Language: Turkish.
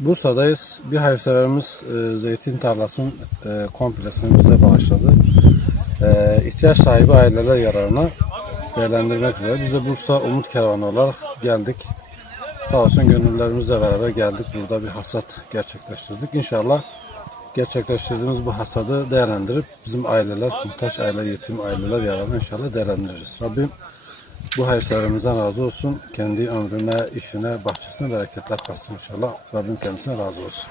Bursa'dayız. Bir hayırseverimiz zeytin tarlasının komplesini bize bağışladı. İhtiyaç sahibi aileler yararına değerlendirmek üzere. Biz de Bursa Umut Kervanı olarak geldik. Sağ olsun gönüllerimizle beraber geldik. Burada bir hasat gerçekleştirdik. İnşallah gerçekleştirdiğimiz bu hasadı değerlendirip bizim aileler, muhtaç aileler, yetim aileler yararına inşallah değerlendiririz. Rabbim bu hayırseverimizden razı olsun. Kendi ömrüne, işine, bahçesine bereketler katsın inşallah. Rabbim kendisine razı olsun.